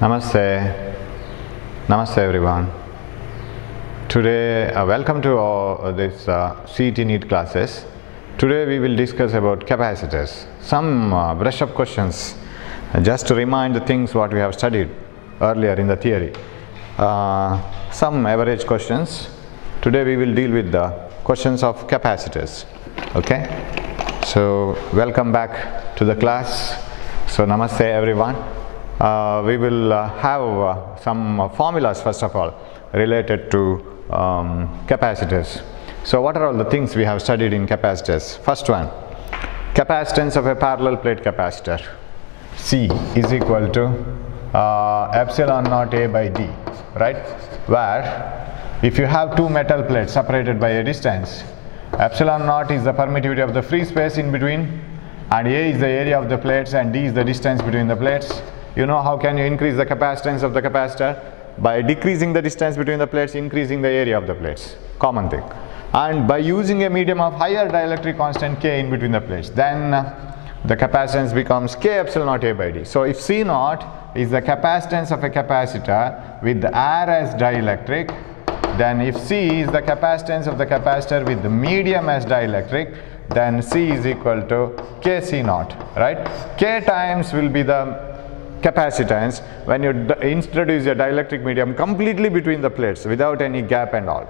Namaste. Namaste everyone. Today, welcome to this CET NEET classes. Today we will discuss about capacitors. Some brush up questions just to remind the things what we have studied earlier in the theory. Some average questions. Today we will deal with the questions of capacitors. Okay. So welcome back to the class. So namaste everyone. We will have some formulas first of all related to capacitors. So what are all the things we have studied in capacitors? First one, capacitance of a parallel plate capacitor. C is equal to epsilon naught A by D, right? Where if you have two metal plates separated by a distance, epsilon naught is the permittivity of the free space in between, and A is the area of the plates and D is the distance between the plates. You know how can you increase the capacitance of the capacitor? By decreasing the distance between the plates, increasing the area of the plates. Common thing. And by using a medium of higher dielectric constant K in between the plates, then the capacitance becomes K epsilon naught A by D. So if C naught is the capacitance of a capacitor with the air as dielectric, then if C is the capacitance of the capacitor with the medium as dielectric, then C is equal to Kc naught, right? K times will be the capacitance when you introduce a dielectric medium completely between the plates without any gap and all.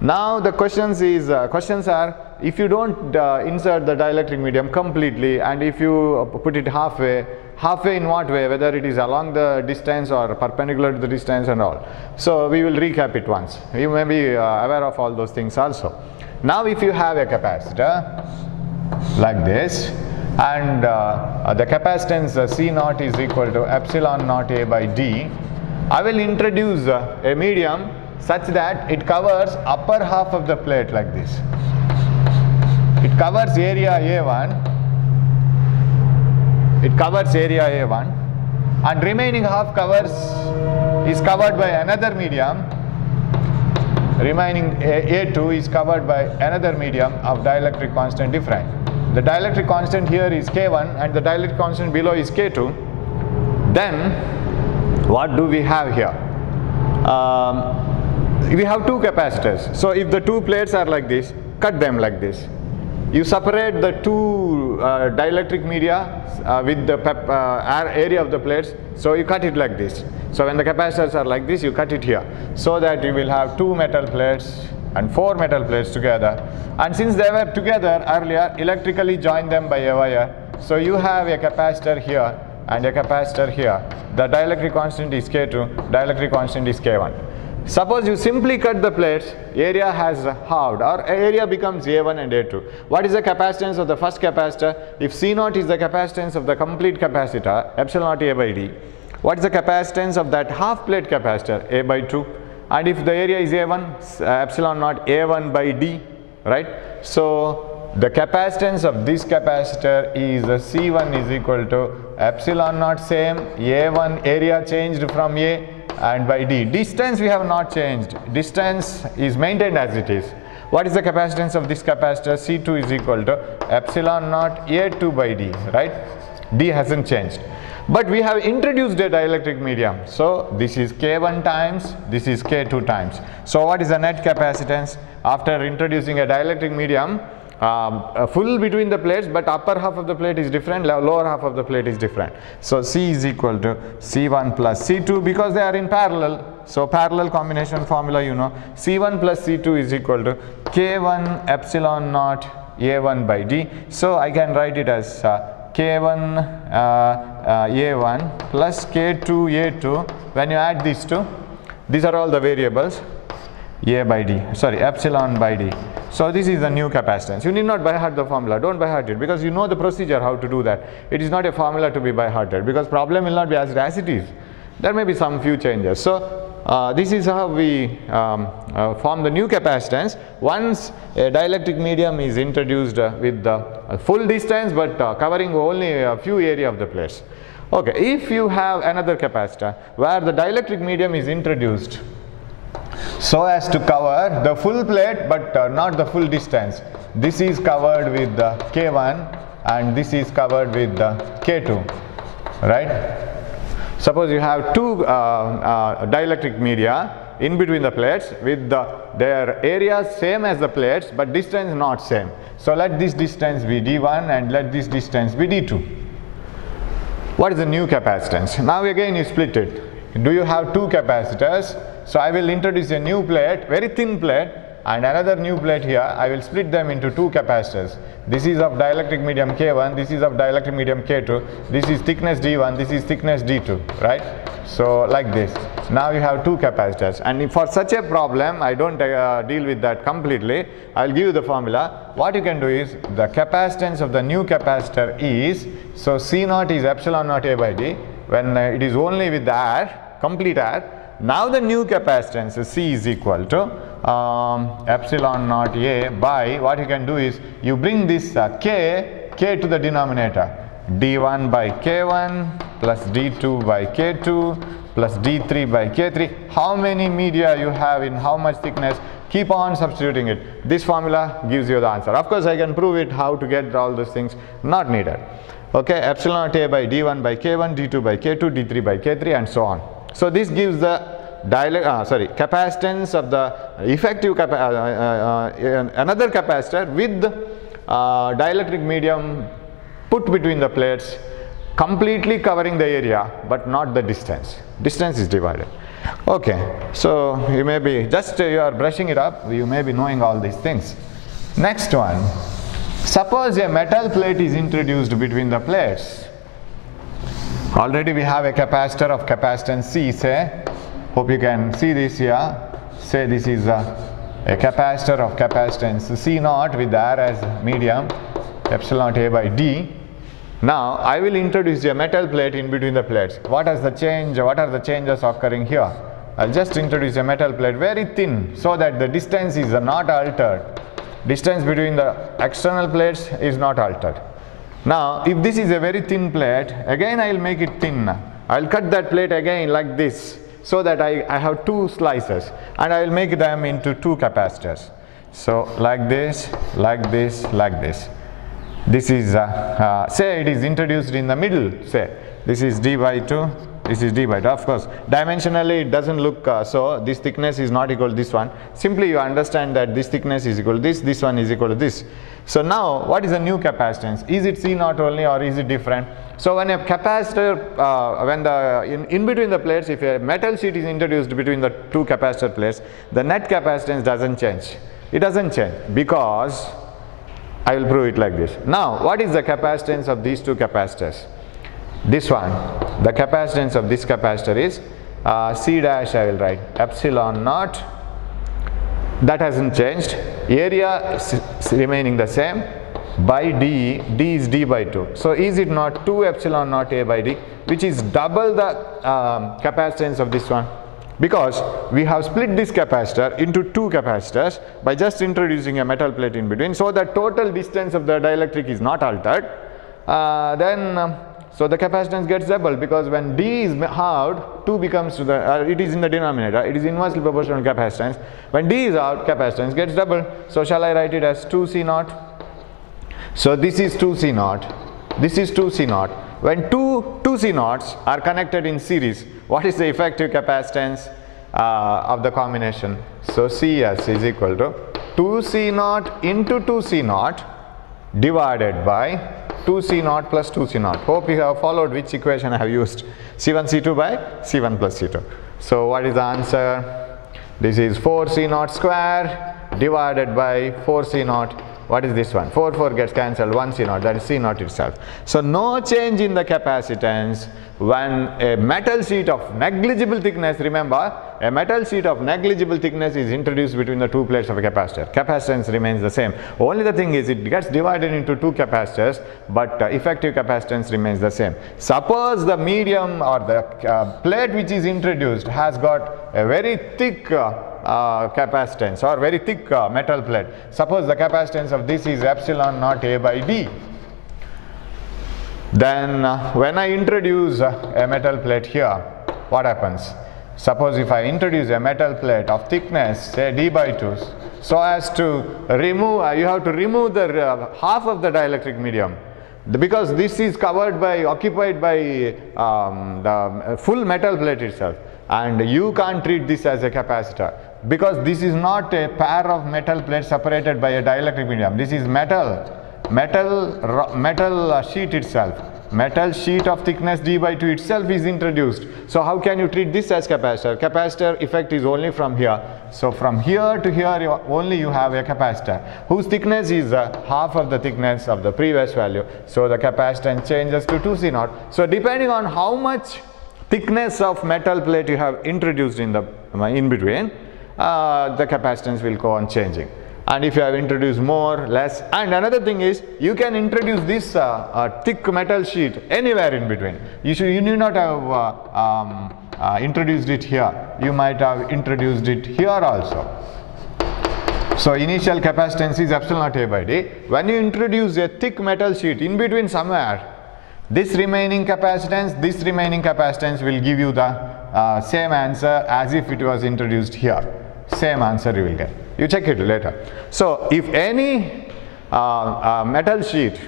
Now the questions are, if you don't insert the dielectric medium completely, and if you put it halfway in what way, whether it is along the distance or perpendicular to the distance and all. So we will recap it once. You may be aware of all those things also. Now if you have a capacitor like this, and the capacitance C naught is equal to epsilon naught A by D, I will introduce a medium such that it covers upper half of the plate like this. It covers area A1, and remaining half is covered by another medium. Remaining A2 is covered by another medium of dielectric constant different. The dielectric constant here is K1 and the dielectric constant below is K2. Then what do we have here? We have two capacitors. So if the two plates are like this, cut them like this. You separate the two dielectric media with the area of the plates, so you cut it like this. So when the capacitors are like this, you cut it here, so that you will have two metal plates and four metal plates together. And since they were together earlier, electrically join them by a wire. So you have a capacitor here and a capacitor here. The dielectric constant is K2, dielectric constant is K1. Suppose you simply cut the plates, area has halved, or area becomes A1 and A2. What is the capacitance of the first capacitor? If C naught is the capacitance of the complete capacitor, epsilon naught A by D, what is the capacitance of that half plate capacitor? A by 2. And if the area is A1, epsilon naught A1 by D, right? So the capacitance of this capacitor is C1 is equal to epsilon naught same, A1 area changed from A, and by D. Distance we have not changed. Distance is maintained as it is. What is the capacitance of this capacitor? C2 is equal to epsilon naught A2 by D, right? D hasn't changed. But we have introduced a dielectric medium. So this is K1 times, this is K2 times. So what is the net capacitance? After introducing a dielectric medium, full between the plates, but upper half of the plate is different, lower half of the plate is different. So C is equal to C1 plus C2 because they are in parallel. So parallel combination formula, you know, C1 plus C2 is equal to K1 epsilon naught A1 by D. So I can write it as K1 A1 plus K2 A2. When you add these two, these are all the variables, A by D, sorry, epsilon by D. So this is the new capacitance. You need not by heart the formula, don't by heart it, because you know the procedure how to do that. It is not a formula to be by hearted, because problem will not be as it is. There may be some few changes. So this is how we form the new capacitance once a dielectric medium is introduced with the full distance but covering only a few area of the plates. Okay, if you have another capacitor where the dielectric medium is introduced so as to cover the full plate but not the full distance, this is covered with the K1 and this is covered with the K2, right? Suppose you have two dielectric media in between the plates with their areas same as the plates but distance not same. So let this distance be d1 and let this distance be d2. What is the new capacitance? Now again you split it. Do you have two capacitors? So I will introduce a new plate, very thin plate, and another new plate here. I will split them into two capacitors. This is of dielectric medium K1, this is of dielectric medium K2, this is thickness D1, this is thickness D2, right? So like this. Now you have two capacitors, and for such a problem I don't deal with that completely. I'll give you the formula. What you can do is the capacitance of the new capacitor is, so C0 is epsilon naught A by D when it is only with the air, complete air. Now the new capacitance C is equal to epsilon naught A by, what you can do is you bring this K to the denominator, D1 by K1 plus D2 by K2 plus D3 by K3. How many media you have in how much thickness, keep on substituting it. This formula gives you the answer. Of course I can prove it how to get all those things, not needed. Okay, epsilon naught A by D1 by K1, D2 by K2, D3 by K3 and so on. So this gives the capacitance of the effective another capacitor with dielectric medium put between the plates, completely covering the area but not the distance. Distance is divided. Okay, so you may be you are brushing it up, you may be knowing all these things. Next one, suppose a metal plate is introduced between the plates. Already we have a capacitor of capacitance C, say. Hope you can see this here. Say this is a capacitor of capacitance C0 with the air as medium, epsilon A by D. Now I will introduce a metal plate in between the plates. What is the change? What are the changes occurring here? I'll just introduce a metal plate very thin so that the distance is not altered. Distance between the external plates is not altered. Now if this is a very thin plate, again I will make it thin. I will cut that plate again like this so that I have two slices, and I will make them into two capacitors. So like this, like this, like this. This is say it is introduced in the middle, say this is D by 2, this is D by 2. Of course dimensionally it doesn't look so, this thickness is not equal to this one. Simply you understand that this thickness is equal to this one is equal to this. So now what is the new capacitance? Is it C0 only or is it different? So when a capacitor, in between the plates, if a metal sheet is introduced between the two capacitor plates, the net capacitance doesn't change. It doesn't change because I will prove it like this. Now what is the capacitance of these two capacitors? This one, the capacitance of this capacitor is C dash, I will write epsilon naught. That hasn't changed. Area is remaining the same by D. D is D by 2. So is it not 2 epsilon naught A by D, which is double the capacitance of this one? Because we have split this capacitor into two capacitors by just introducing a metal plate in between, so the total distance of the dielectric is not altered. So the capacitance gets doubled, because when D is halved, 2 becomes to the, it is in the denominator, it is inversely proportional to capacitance. When D is out, capacitance gets doubled. So shall I write it as 2C0? So this is 2C0, this is 2C0. When two C0s are connected in series, what is the effective capacitance of the combination? So CS is equal to 2C0 into 2C0 divided by 2C0 plus 2C0. Hope you have followed which equation I have used. C1 C2 by C1 plus C2. So what is the answer? This is 4C0 square divided by 4C0. What is this one? 4 gets cancelled, 1 C0, that is C0 itself. So no change in the capacitance when a metal sheet of negligible thickness, remember, a metal sheet of negligible thickness is introduced between the two plates of a capacitor. Capacitance remains the same. Only the thing is it gets divided into two capacitors, but effective capacitance remains the same. Suppose the medium or the plate which is introduced has got a very thick capacitance or very thick metal plate. Suppose the capacitance of this is epsilon naught A by D. Then when I introduce a metal plate here, what happens? Suppose if I introduce a metal plate of thickness, say D by 2, so as to remove, you have to remove the half of the dielectric medium. because this is covered by, occupied by the full metal plate itself, and you can't treat this as a capacitor because this is not a pair of metal plates separated by a dielectric medium. This is metal sheet itself. Metal sheet of thickness d/2 itself is introduced. So how can you treat this as capacitor? Capacitor effect is only from here. So from here to here only you have a capacitor whose thickness is half of the thickness of the previous value. So the capacitance changes to 2C0. So depending on how much thickness of metal plate you have introduced in between, the capacitance will go on changing. And if you have introduced more, less, and another thing is you can introduce this thick metal sheet anywhere in between. You need not have introduced it here. You might have introduced it here also. So initial capacitance is epsilon naught A by D. When you introduce a thick metal sheet in between somewhere, this remaining capacitance will give you the same answer as if it was introduced here. Same answer you will get. You check it later. So if any metal sheet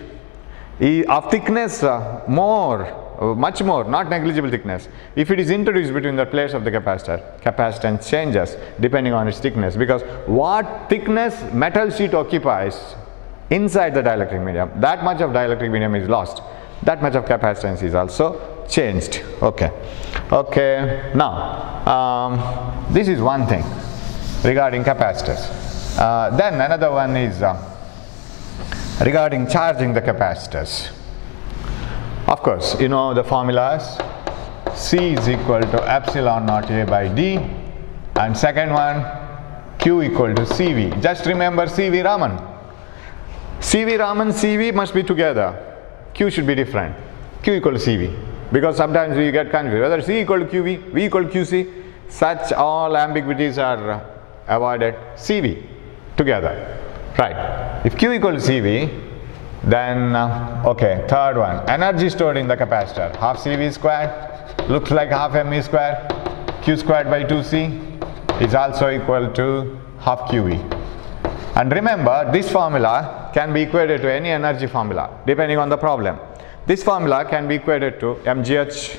of thickness much more, not negligible thickness, if it is introduced between the plates of the capacitor, capacitance changes depending on its thickness, because what thickness metal sheet occupies inside the dielectric medium, that much of dielectric medium is lost. That much of capacitance is also changed. Okay. Now this is one thing regarding capacitors. Then another one is regarding charging the capacitors. Of course, you know the formulas. C is equal to epsilon naught A by D, and second one Q equal to CV. Just remember CV Raman. CV Raman, CV must be together. Q should be different. Q equal to CV, because sometimes we get confused whether C equal to QV, V equal to QC. Such all ambiguities are avoided. CV together, right? If Q equal to CV, then okay, third one, energy stored in the capacitor, half CV squared, looks like half ME squared, Q squared by 2C is also equal to half QV. And remember, this formula can be equated to any energy formula depending on the problem. This formula can be equated to mgh,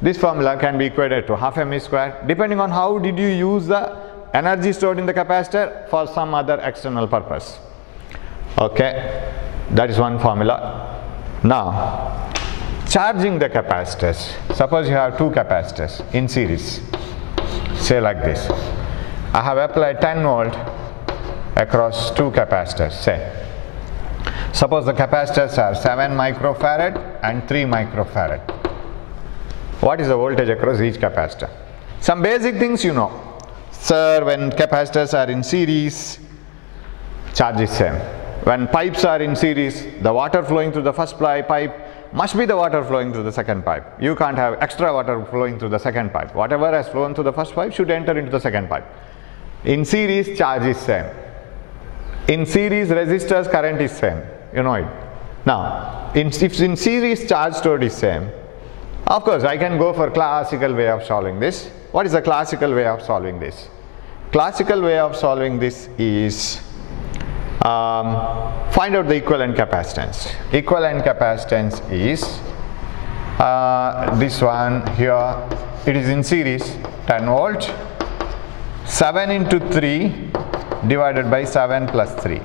this formula can be equated to half ME squared depending on how did you use the energy stored in the capacitor for some other external purpose. Okay, that is one formula. Now, charging the capacitors. Suppose you have two capacitors in series. Say like this. I have applied 10 volt across two capacitors. Say, suppose the capacitors are 7 microfarad and 3 microfarad. What is the voltage across each capacitor? Some basic things you know. Sir, when capacitors are in series, charge is same. When pipes are in series, the water flowing through the first pipe must be the water flowing through the second pipe. You can't have extra water flowing through the second pipe. Whatever has flown through the first pipe should enter into the second pipe. In series, charge is same. In series, resistors current is same. You know it. Now, if in series charge stored is same, of course I can go for classical way of solving this. What is the classical way of solving this? Classical way of solving this is find out the equivalent capacitance. Equivalent capacitance is this one here. It is in series, 10 volt, 7 into 3 divided by 7 plus 3,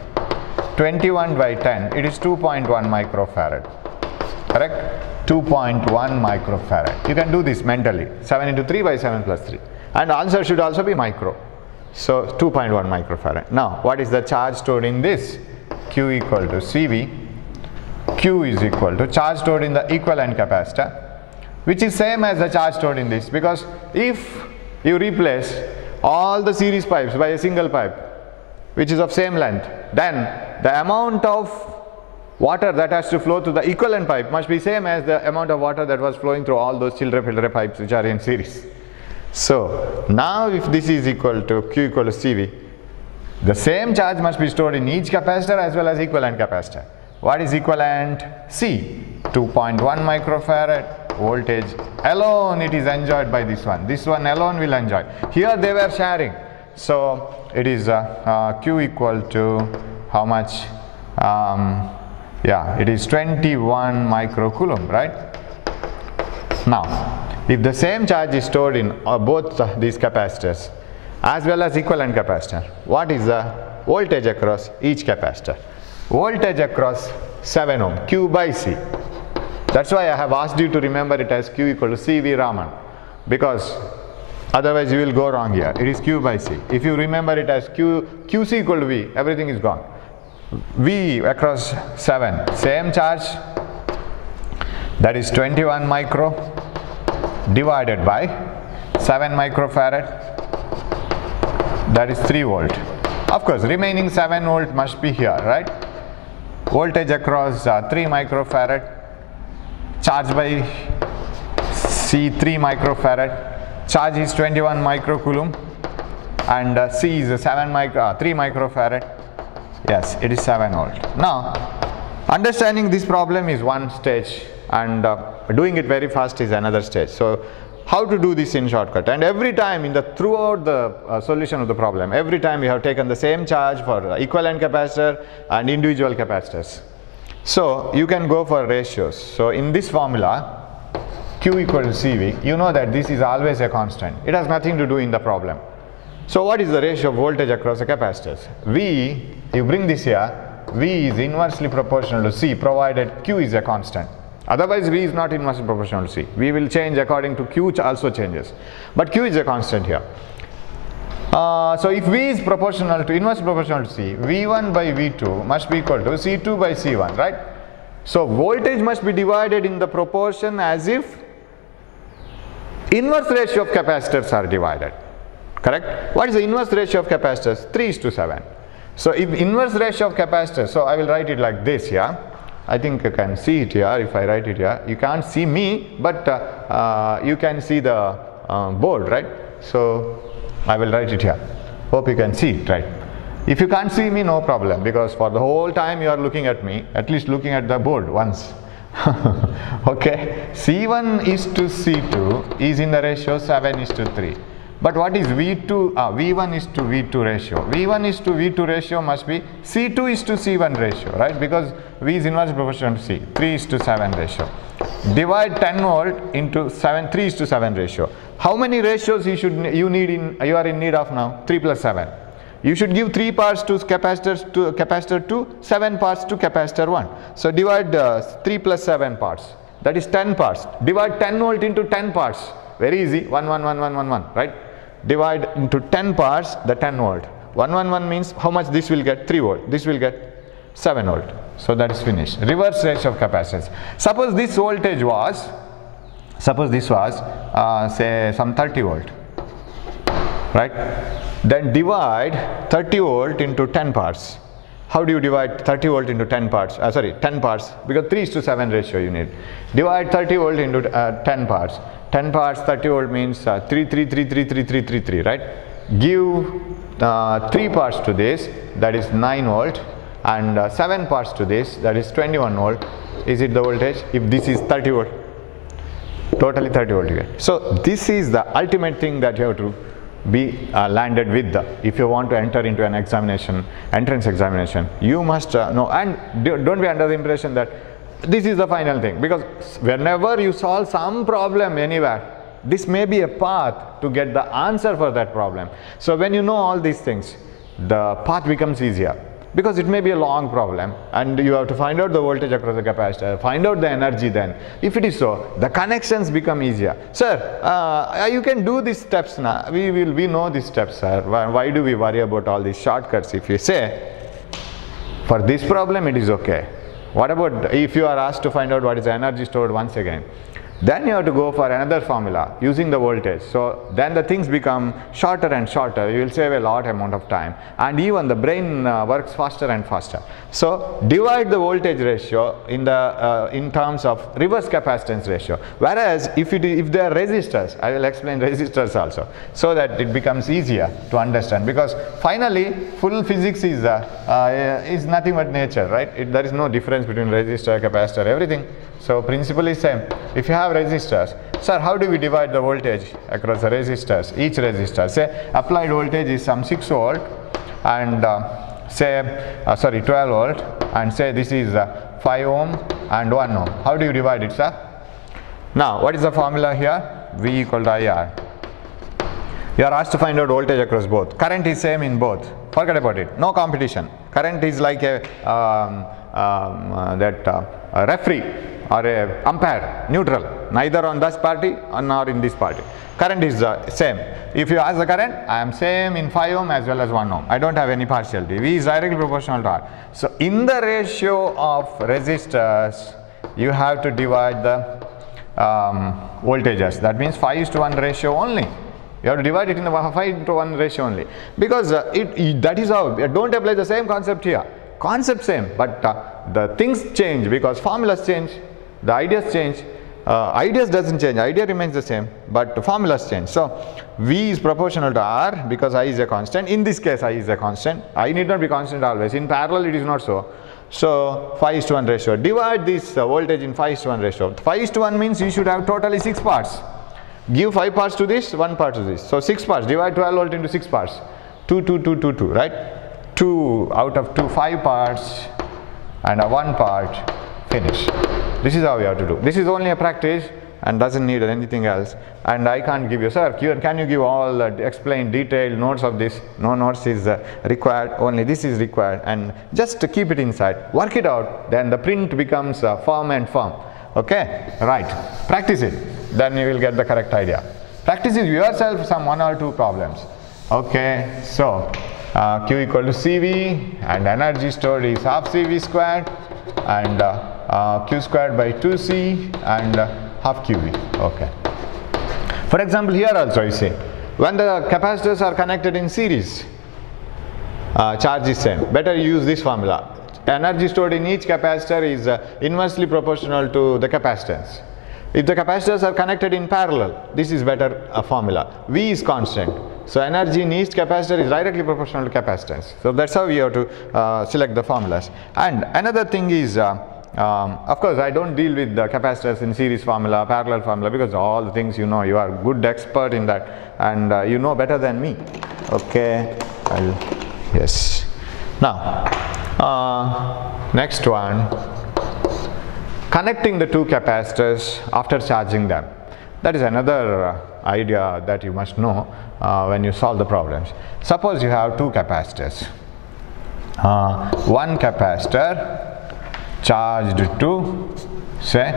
21 by 10, it is 2.1 microfarad, correct? 2.1 microfarad. You can do this mentally, 7 into 3 by 7 plus 3, and answer should also be micro. So 2.1 microfarad. Now what is the charge stored in this? Q equal to CV. Q is equal to charge stored in the equivalent capacitor, which is same as the charge stored in this, because if you replace all the series pipes by a single pipe which is of same length, then the amount of water that has to flow through the equivalent pipe must be same as the amount of water that was flowing through all those children pipes which are in series. So now if this is equal to Q equal to CV, the same charge must be stored in each capacitor as well as equivalent capacitor. What is equivalent? C, 2.1 microfarad. Voltage alone it is enjoyed by this one. This one alone will enjoy. Here they were sharing. So it is Q equal to how much? Yeah, it is 21 microcoulomb, right? Now, if the same charge is stored in both these capacitors as well as equivalent capacitor, what is the voltage across each capacitor? Voltage across 7 ohm, Q by C. That's why I have asked you to remember it as Q equal to CV Raman, because otherwise you will go wrong here. It is Q by C. If you remember it as QC equal to V, everything is gone. V across 7, same charge, that is 21 micro divided by 7 microfarad, that is 3 volt. Of course, remaining 7 volt must be here, right? Voltage across 3 microfarad, charge by C 3 microfarad, charge is 21 microcoulomb, and C is 3 microfarad. Yes, it is 7 volt. Now, understanding this problem is one stage, and doing it very fast is another stage. So, how to do this in shortcut? And every time throughout the solution of the problem, every time we have taken the same charge for equivalent capacitor and individual capacitors. So, you can go for ratios. So, in this formula, Q equal to CV, you know that this is always a constant. It has nothing to do in the problem. So, what is the ratio of voltage across the capacitors? V, you bring this here, V is inversely proportional to C provided Q is a constant. Otherwise, V is not inversely proportional to C. V will change according to Q also changes. But Q is a constant here. So, if V is inversely proportional to C, V1 by V2 must be equal to C2 by C1, right? So, voltage must be divided in the proportion as if inverse ratio of capacitors are divided. Correct? What is the inverse ratio of capacitors? 3:7. So, if inverse ratio of capacitors, so I will write it like this here. I think you can see it here. If I write it here, you can't see me, but you can see the board, right? So, I will write it here. Hope you can see it, right? If you can't see me, no problem, because for the whole time you are looking at me, at least looking at the board once. Okay, C1 is to C2 is in the ratio 7:3. But what is V2? V1 is to V2 ratio. V1 is to V2 ratio must be C2 is to C1 ratio, right? Because V is inversely proportional to C. 3:7 ratio. Divide 10 volt into 3:7 ratio. How many ratios you are in need of now? 3 plus 7. You should give 3 parts to capacitor 2, 7 parts to capacitor 1. So divide 3 plus 7 parts. That is 10 parts. Divide 10 volt into 10 parts. Very easy. 1, 1, 1, 1, 1, 1, right? Divide into 10 parts the 10 volt. 1, 1, 1 means how much this will get? 3 volt. This will get 7 volt. So that is finished. Reverse ratio of capacitance. Suppose this voltage was, say some 30 volt, right? Then divide 30 volt into 10 parts. How do you divide 30 volt into 10 parts? 10 parts, because 3:7 ratio you need. Divide 30 volt into 10 parts. 10 parts 30 volt means 3, 3, 3, 3, 3, 3, 3, 3, right? Give 3 parts to this, that is 9 volt, and 7 parts to this, that is 21 volt. Is it the voltage? If this is 30 volt, totally 30 volt you get. So this is the ultimate thing that you have to be landed with. If you want to enter into an examination, entrance examination, you must know, and don't be under the impression that this is the final thing, because whenever you solve some problem anywhere, this may be a path to get the answer for that problem. So when you know all these things, the path becomes easier, because it may be a long problem and you have to find out the voltage across the capacitor, find out the energy. Then if it is so, the connections become easier. Sir, you can do these steps now. We know these steps, sir. Why do we worry about all these shortcuts? If you say for this problem it is okay, what about if you are asked to find out what is the energy stored once again? Then you have to go for another formula using the voltage. So then the things become shorter and shorter. You will save a lot amount of time, and even the brain works faster and faster. So divide the voltage ratio in terms of reverse capacitance ratio. Whereas if they are resistors, I will explain resistors also, so that it becomes easier to understand. Because finally, full physics is nothing but nature, right? There is no difference between resistor, capacitor, everything. So principle is same. If you have resistors, sir, how do we divide the voltage across the resistors? Each resistor, say applied voltage is some 6 volt and 12 volt, and say this is 5 ohm and 1 ohm. How do you divide it, sir? Now, what is the formula here? V equal to IR. You are asked to find out voltage across both. Current is same in both. Forget about it. No competition. Current is like a referee or a umpire, neutral. Neither on this party nor in this party. Current is same. If you ask the current, I am same in 5 ohm as well as 1 ohm. I don't have any partiality. V is directly proportional to R. So in the ratio of resistors, you have to divide the voltages. That means 5:1 ratio only. You have to divide it in the 5:1 ratio only, because that is how. Don't apply the same concept here. Concept same, but the things change because formulas change, the ideas change. Ideas doesn't change, idea remains the same, but the formulas change. So V is proportional to R because I is a constant. In this case, I is a constant. I need not be constant always. In parallel, it is not so. So 5:1 ratio. Divide this voltage in 5:1 ratio. 5:1 means you should have totally 6 parts. Give 5 parts to this, 1 part to this. So 6 parts. Divide 12 volt into 6 parts. 2, 2, 2, 2, 2, right? 2 out of 2, 5 parts and a 1 part. Finish. This is how you have to do. This is only a practice and doesn't need anything else. And I can't give you, sir, can you give all explain detailed notes of this? No notes is required, only this is required, and just to keep it inside. Work it out, then the print becomes firm and firm. Okay, right. Practice it, then you will get the correct idea. Practice it yourself some 1 or 2 problems. Okay, so Q equal to CV and energy stored is half CV squared and Q squared by 2C and half QV. Okay. For example, here also you see, when the capacitors are connected in series, charge is same. Better use this formula. Energy stored in each capacitor is inversely proportional to the capacitance. If the capacitors are connected in parallel, this is better formula. V is constant. So energy in each capacitor is directly proportional to capacitance. So that's how we have to select the formulas. And another thing is, of course, I don't deal with the capacitors in series formula, parallel formula, because all the things you know, you are good expert in that, and you know better than me. Okay, yes. Now, next one, connecting the 2 capacitors after charging them. That is another idea that you must know when you solve the problems. Suppose you have 2 capacitors. One capacitor charged to say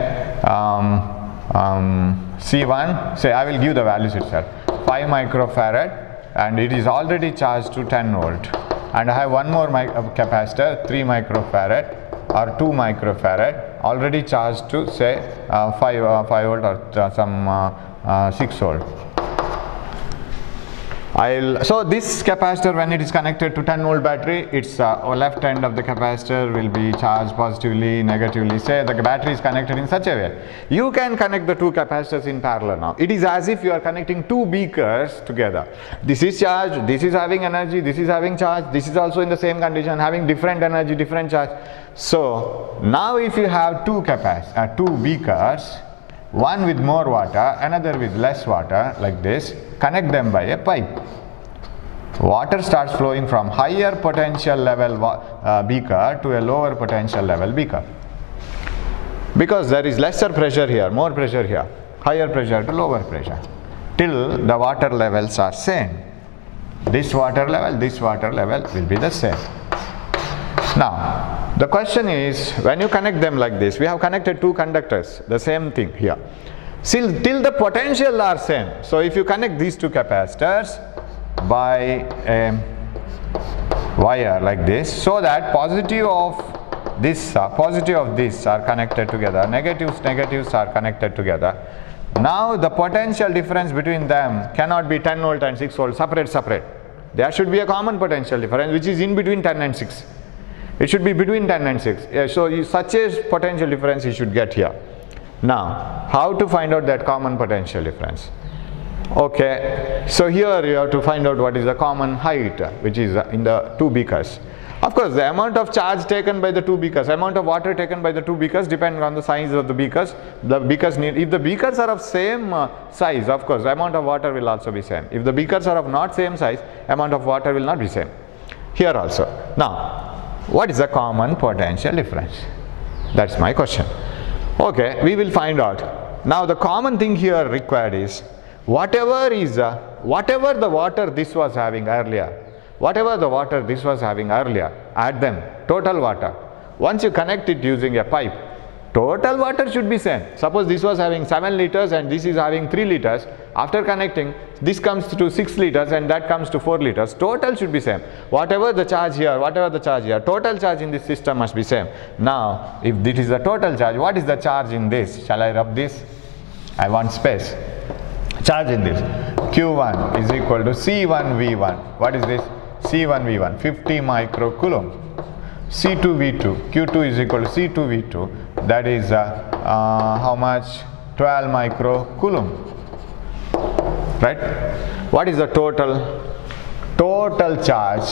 C1, say I will give the values itself, 5 microfarad, and it is already charged to 10 volt. And I have one more capacitor, 3 microfarad or 2 microfarad, already charged to say 5 volt or some 6 volt. So this capacitor, when it is connected to 10 volt battery, its left end of the capacitor will be charged positively, negatively. Say the battery is connected in such a way. You can connect the 2 capacitors in parallel now. It is as if you are connecting 2 beakers together. This is charged, this is having energy, this is having charge, this is also in the same condition, having different energy, different charge. So now if you have 2 beakers, one with more water, another with less water, like this, connect them by a pipe. Water starts flowing from higher potential level beaker to a lower potential level beaker. Because there is lesser pressure here, more pressure here, higher pressure to lower pressure, till the water levels are same. This water level will be the same. Now, the question is, when you connect them like this, we have connected 2 conductors, the same thing here. Till the potential are same. So if you connect these 2 capacitors by a wire like this, so that positive of this are connected together, negatives are connected together. Now the potential difference between them cannot be 10 volt and 6 volt separate. There should be a common potential difference which is in between 10 and 6. It should be between 10 and 6. So such a potential difference you should get here. Now, how to find out that common potential difference? Okay, so here you have to find out what is the common height which is in the 2 beakers. Of course, the amount of charge taken by the 2 beakers, amount of water taken by the 2 beakers depends on the size of the beakers. The beakers need, if the beakers are of same size, of course, the amount of water will also be same. If the beakers are of not same size, amount of water will not be same. Here also. Now, what is the common potential difference? That's my question. Okay, we will find out. Now the common thing here required is whatever the water this was having earlier, add them, total water. Once you connect it using a pipe, total water should be same. Suppose this was having 7 liters and this is having 3 liters. After connecting, this comes to 6 liters and that comes to 4 liters. Total should be same. Whatever the charge here, total charge in this system must be same. Now, if this is the total charge, what is the charge in this? Shall I rub this? I want space. Charge in this. Q1 is equal to C1V1. What is this? C1V1, 50 microcoulomb. C2V2, Q2 is equal to C2V2, that is how much? 12 microcoulomb, right? What is the total charge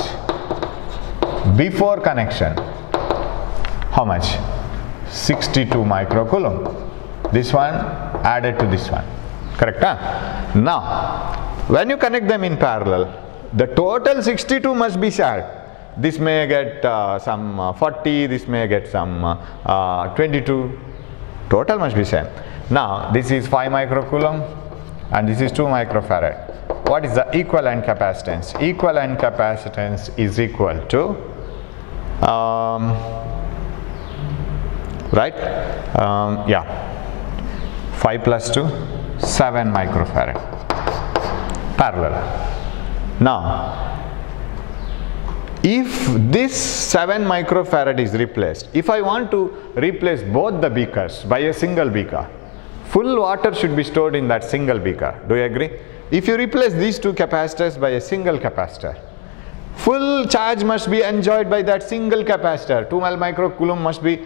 before connection? How much? 62 microcoulomb. This one added to this one, correct? Huh? Now, when you connect them in parallel, the total 62 must be shared. This may get some 40, this may get some 22, total must be same. Now this is 5 microcoulomb and this is 2 microfarad. What is the equivalent capacitance? Equivalent capacitance is equal to, yeah, 5 plus 2, 7 microfarad, parallel. Now, if this 7 microfarad is replaced, if I want to replace both the beakers by a single beaker, full water should be stored in that single beaker. Do you agree? If you replace these two capacitors by a single capacitor, full charge must be enjoyed by that single capacitor. 2 microcoulomb must be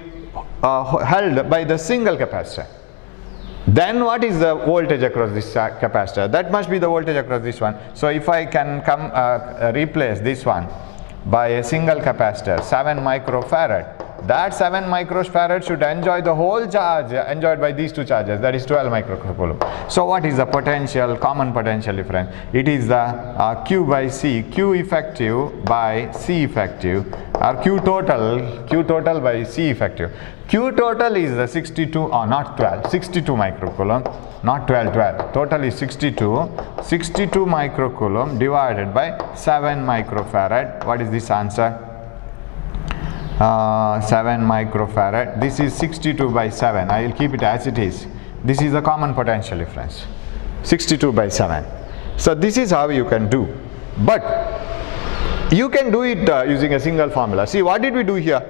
held by the single capacitor. Then what is the voltage across this capacitor? That must be the voltage across this one. So if I can replace this one by a single capacitor, 7 microfarad, that 7 microfarad should enjoy the whole charge enjoyed by these two charges, that is 12 microcoulomb. So what is the potential, common potential difference? It is the Q by C, Q effective by C effective, or Q total by C effective. Q total is the 62, or not 12, 62 microcoulomb, not 12, total is 62 microcoulomb divided by 7 microfarad. What is this answer? 7 microfarad. This is 62 by 7. I will keep it as it is. This is the common potential difference, 62 by 7. So this is how you can do. But you can do it using a single formula. See, what did we do here?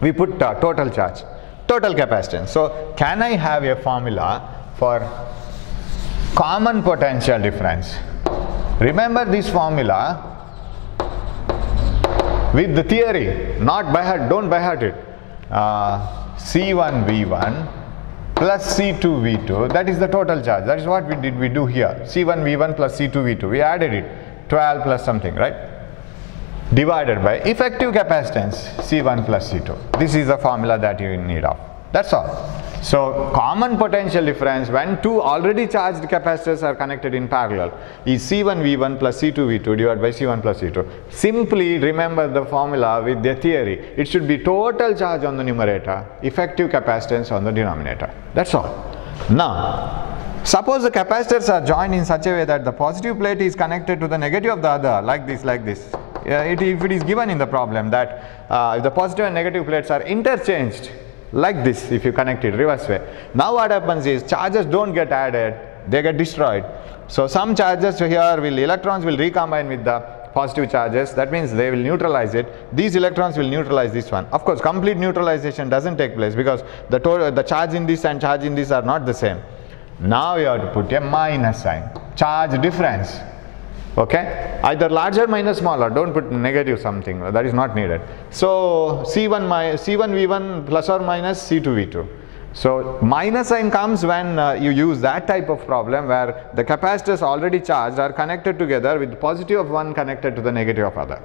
We put total charge, total capacitance. So can I have a formula for common potential difference? Remember this formula with the theory, not by heart, don't by heart it. C1V1 plus C2V2, that is the total charge. That is what we do here. C1V1 plus C2V2, we added it, 12 plus something, right? Divided by effective capacitance, C1 plus C2. This is the formula that you need of. That's all. So common potential difference when two already charged capacitors are connected in parallel is C1V1 plus C2V2 divided by C1 plus C2. Simply remember the formula with the theory. It should be total charge on the numerator, effective capacitance on the denominator. That's all. Now, suppose the capacitors are joined in such a way that the positive plate is connected to the negative of the other, like this, like this. If it is given in the problem that if the positive and negative plates are interchanged, like this, if you connect it reverse way. Now what happens is charges don't get added, they get destroyed. So some charges here electrons will recombine with the positive charges, that means they will neutralize it. These electrons will neutralize this one. Of course, complete neutralization doesn't take place because the charge in this and charge in this are not the same. Now you have to put a minus sign, charge difference. Okay, either larger minus smaller, don't put negative something, that is not needed. So C1V1 plus or minus C2V2. So minus sign comes when you use that type of problem where the capacitors already charged are connected together with the positive of one connected to the negative of other.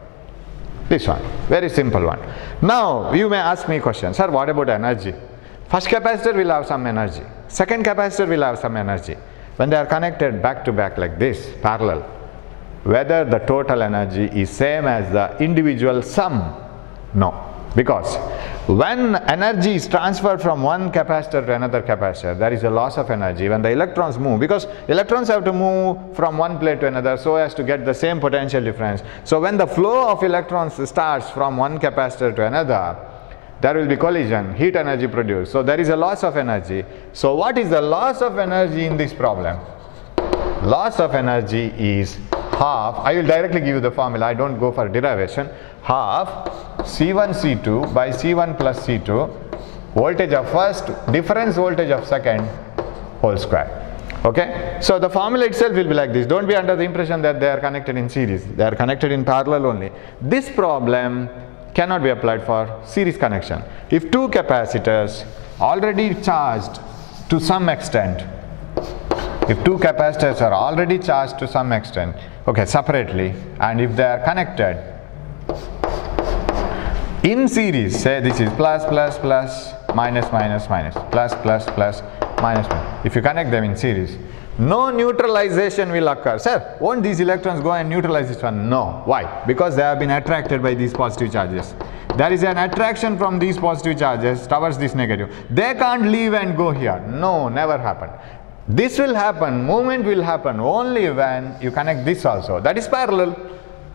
This one, very simple one. Now you may ask me question, sir, what about energy? First capacitor will have some energy, second capacitor will have some energy. When they are connected back to back like this, parallel, whether the total energy is same as the individual sum? No, because when energy is transferred from one capacitor to another capacitor, there is a loss of energy when the electrons move, because electrons have to move from one plate to another so as to get the same potential difference. So when the flow of electrons starts from one capacitor to another, there will be collision, heat energy produced. So there is a loss of energy. So what is the loss of energy in this problem? Loss of energy is half, I will directly give you the formula, I don't go for derivation, half C1 C2 by C1 plus C2 voltage of first difference voltage of second whole square. Okay, so the formula itself will be like this. Don't be under the impression that they are connected in series, they are connected in parallel only. This problem cannot be applied for series connection. If two capacitors already charged to some extent, if two capacitors are already charged to some extent, okay, separately, and if they are connected in series, say this is plus plus plus minus minus minus plus plus plus minus minus. If you connect them in series, no neutralization will occur. Sir, won't these electrons go and neutralize this one? No. Why? Because they have been attracted by these positive charges. There is an attraction from these positive charges towards this negative. They can't leave and go here. No, never happen. This will happen, movement will happen only when you connect this also. That is parallel.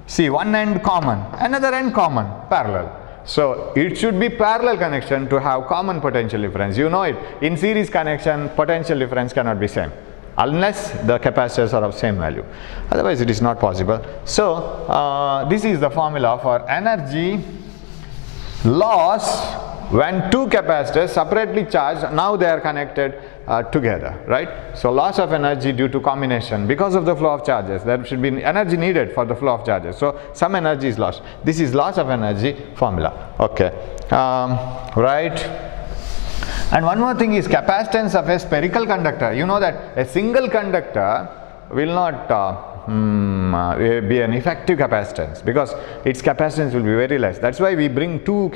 See, one end common, another end common, parallel. So it should be parallel connection to have common potential difference. You know it. In series connection, potential difference cannot be same unless the capacitors are of same value. Otherwise it is not possible. So this is the formula for energy loss when two capacitors separately charged, now they are connected together, right? So loss of energy due to combination because of the flow of charges. There should be energy needed for the flow of charges. So some energy is lost. This is loss of energy formula. Okay, right. And one more thing is capacitance of a spherical conductor. You know that a single conductor will not be an effective capacitance because its capacitance will be very less. That's why we bring two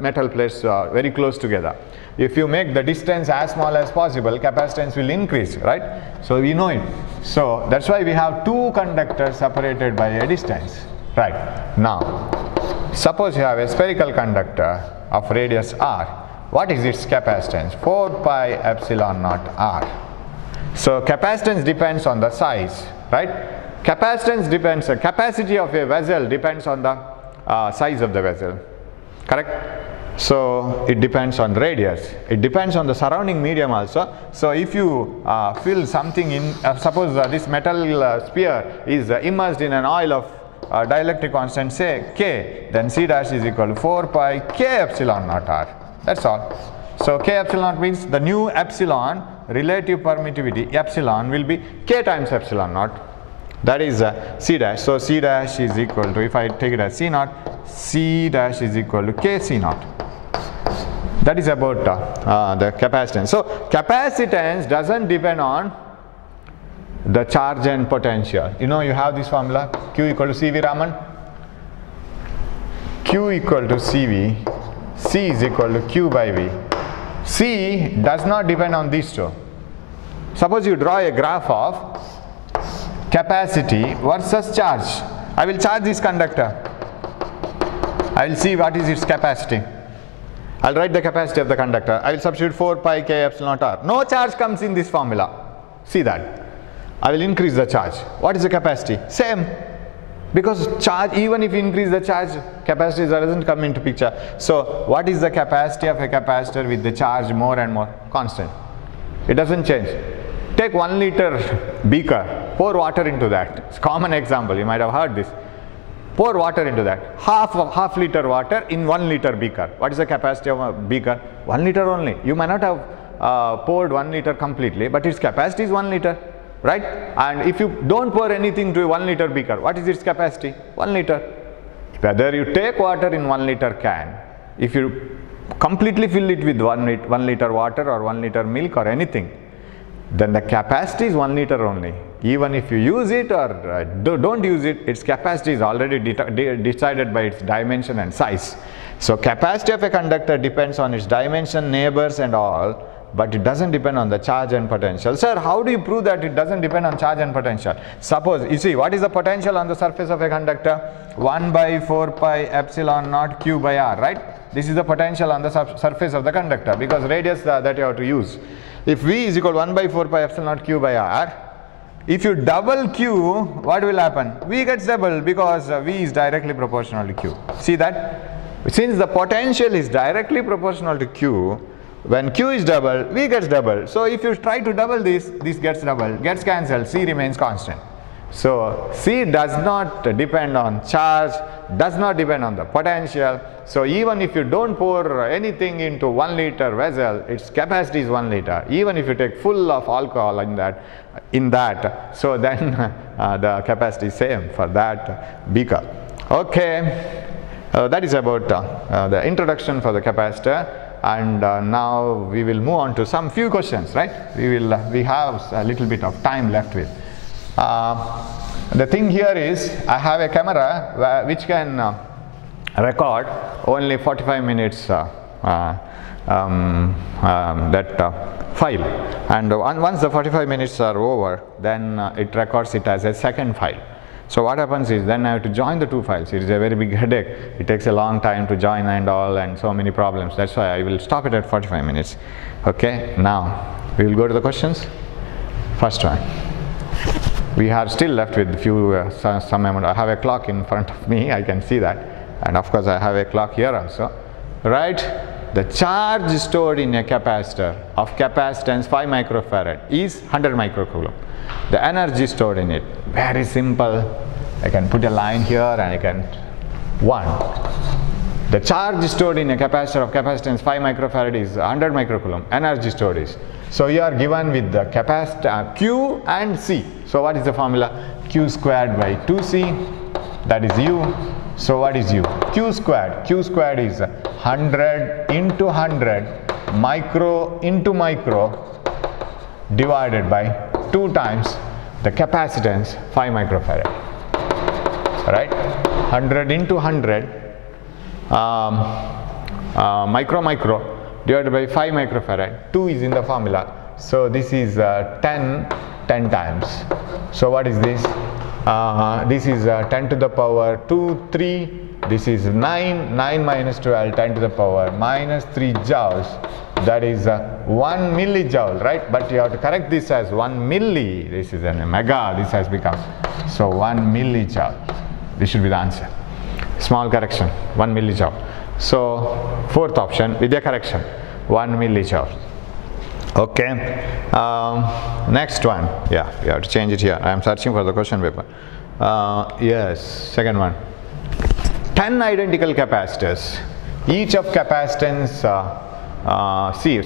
metal plates very close together. If you make the distance as small as possible, capacitance will increase, right? So we know it. So that's why we have two conductors separated by a distance, right? Now, suppose you have a spherical conductor of radius r. What is its capacitance? 4 pi epsilon naught r. So capacitance depends on the size, right? Capacitance depends, capacity of a vessel depends on the size of the vessel, correct? So it depends on radius, it depends on the surrounding medium also. So if you fill something in, suppose this metal sphere is immersed in an oil of dielectric constant, say K, then C dash is equal to 4 pi K epsilon naught r. That's all. So K epsilon means the new epsilon, relative permittivity epsilon will be K times epsilon naught. That is C dash. So C dash is equal to, if I take it as C naught, C dash is equal to K C naught. That is about the capacitance. So capacitance doesn't depend on the charge and potential. You know, you have this formula Q equal to CV, Raman. Q equal to CV, C is equal to Q by V. C does not depend on these two. Suppose you draw a graph of capacity versus charge. I will charge this conductor. I will see what is its capacity. I will write the capacity of the conductor. I will substitute 4 pi K epsilon naught r. No charge comes in this formula. See that. I will increase the charge. What is the capacity? Same. Because charge, even if you increase the charge, capacity doesn't come into picture. So what is the capacity of a capacitor with the charge more and more? Constant. It doesn't change. Take 1 liter beaker, pour water into that. It's a common example, you might have heard this. Pour water into that. Half liter water in 1 liter beaker. What is the capacity of a beaker? 1 liter only. You might not have poured 1 liter completely, but its capacity is 1 liter. Right? And if you don't pour anything to a 1 liter beaker, what is its capacity? 1 liter. Whether you take water in 1 liter can, if you completely fill it with 1 liter water or 1 liter milk or anything, then the capacity is 1 liter only. Even if you use it or don't use it, its capacity is already decided by its dimension and size. So capacity of a conductor depends on its dimension, neighbors and all, but it doesn't depend on the charge and potential. Sir, how do you prove that it doesn't depend on charge and potential? Suppose, you see, what is the potential on the surface of a conductor? 1 by 4 pi epsilon naught Q by R, right? This is the potential on the surface of the conductor, because radius that you have to use. If V is equal to 1 by 4 pi epsilon naught Q by R, if you double Q, what will happen? V gets double, because V is directly proportional to Q. See that? Since the potential is directly proportional to Q, when Q is double, V gets double. So if you try to double this gets double, gets cancelled, C remains constant. So C does not depend on charge, does not depend on the potential. So even if you don't pour anything into 1 liter vessel, its capacity is 1 liter. Even if you take full of alcohol in that, so then the capacity is same for that beaker. Okay, that is about the introduction for the capacitor. And now we will move on to some few questions, right? We have a little bit of time left with. The thing here is, I have a camera which can record only 45 minutes file, and once the 45 minutes are over, then it records it as a second file. So what happens is, then I have to join the two files. It is a very big headache. It takes a long time to join and all, and so many problems. That's why I will stop it at 45 minutes. Okay, now we will go to the questions. First one. We are still left with few some amount. I have a clock in front of me, I can see that, and of course I have a clock here also. Right? The charge stored in a capacitor of capacitance 5 microfarad is 100 microcoulomb. The energy stored in it, very simple. I can put a line here and I can 1. The charge stored in a capacitor of capacitance 5 microfarad is 100 microcoulomb. Energy stored is. So you are given with the capacitor Q and C. So what is the formula? Q squared by 2C, that is U. So what is U? Q squared. Q squared is 100 into 100 micro into micro divided by 2 times the capacitance 5 microfarad. Right? 100 into 100 micro divided by 5 microfarad. 2 is in the formula. So this is 10 times. So what is this? This is 10 to the power 2, 3. This is 9 minus 12, 10 to the power minus 3 joules. That is 1 millijoule, right? But you have to correct this as 1 milli. This is a mega, this has become. So 1 millijoule. This should be the answer. Small correction, 1 millijoule. So fourth option with a correction, 1 millijoule. Okay. Next one. Yeah, you have to change it here. I am searching for the question paper. Yes, second one. 10 identical capacitors, each of capacitance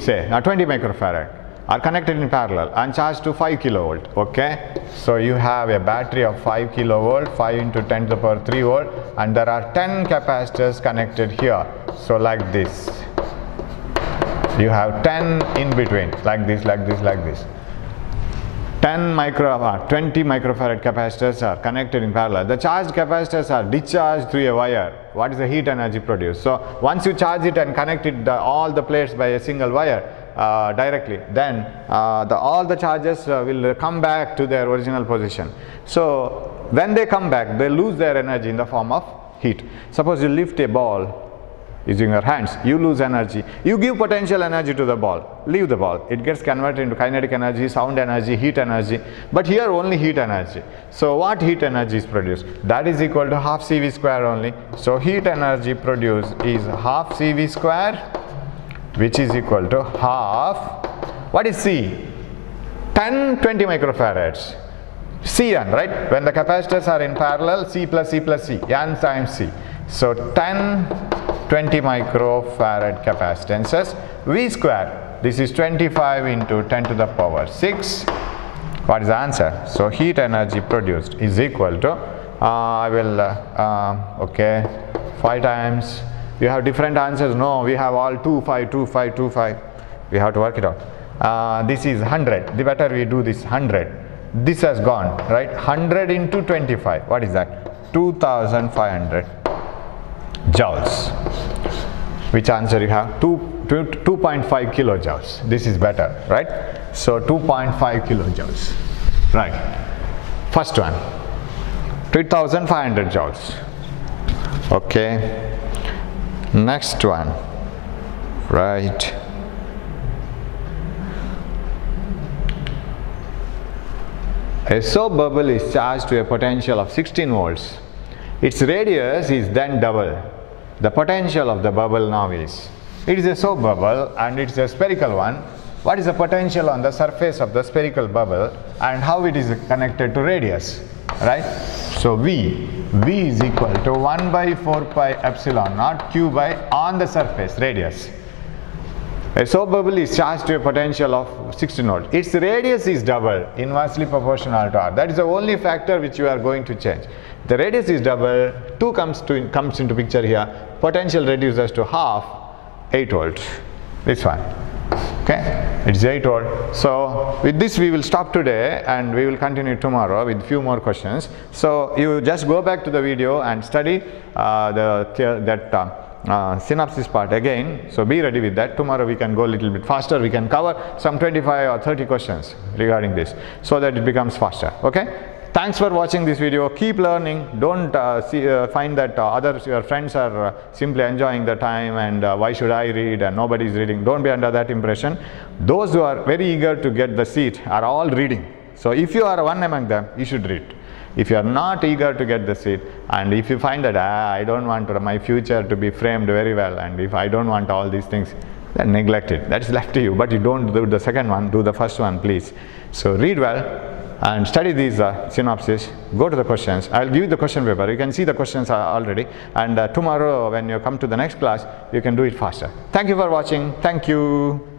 say 20 microfarad, are connected in parallel and charged to 5 kilovolt. Okay, so you have a battery of 5 kilovolt, 5 into 10 to the power 3 volt, and there are 10 capacitors connected here. So like this, you have 10 in between, like this, like this, like this. 20 microfarad capacitors are connected in parallel. The charged capacitors are discharged through a wire. What is the heat energy produced? So once you charge it and connect it all the plates by a single wire directly, then all the charges will come back to their original position. So when they come back, they lose their energy in the form of heat. Suppose you lift a ball using your hands, you lose energy. You give potential energy to the ball, leave the ball. It gets converted into kinetic energy, sound energy, heat energy. But here only heat energy. So what heat energy is produced? That is equal to half CV square only. So heat energy produced is half CV square, which is equal to half. What is C? 10, 20 microfarads. Cn, right? When the capacitors are in parallel, C plus C plus C, N times C. So 10, 20 microfarad capacitances. V square, this is 25 into 10 to the power 6. What is the answer? So heat energy produced is equal to, okay, 5 times. You have different answers. No, we have all 2, 5, 2, 5, 2, 5. We have to work it out. This is 100. The better we do this 100. This has gone, right? 100 into 25. What is that? 2500 joules. Which answer you have? 2.5 kilojoules. This is better, right? So 2.5 kilojoules. Right. First one. 2500 joules. Okay. Next one, right. A soap bubble is charged to a potential of 16 volts. Its radius is then double. The potential of the bubble now is. It is a soap bubble and it's a spherical one. What is the potential on the surface of the spherical bubble and how it is connected to radius, right? So V is equal to 1 by 4 pi epsilon naught Q by on the surface radius. A soap bubble is charged to a potential of 16 volts. Its radius is double, inversely proportional to R. That is the only factor which you are going to change. The radius is double, 2 comes into picture here, potential reduces to half, 8 volts. This one. Okay, it's 8 volts. So with this we will stop today and we will continue tomorrow with few more questions. So you just go back to the video and study synopsis part again. So be ready with that. Tomorrow we can go a little bit faster. We can cover some 25 or 30 questions regarding this so that it becomes faster. Okay. Thanks for watching this video. Keep learning. Don't find that your friends are simply enjoying the time and why should I read and nobody is reading. Don't be under that impression. Those who are very eager to get the seat are all reading. So if you are one among them, you should read. If you are not eager to get the seat and if you find that I don't want my future to be framed very well and if I don't want all these things, then neglect it. That's left to you. But you don't do the second one, do the first one please. So read well and study these synopsis, go to the questions. I'll give you the question paper. You can see the questions already and tomorrow when you come to the next class, you can do it faster. Thank you for watching. Thank you.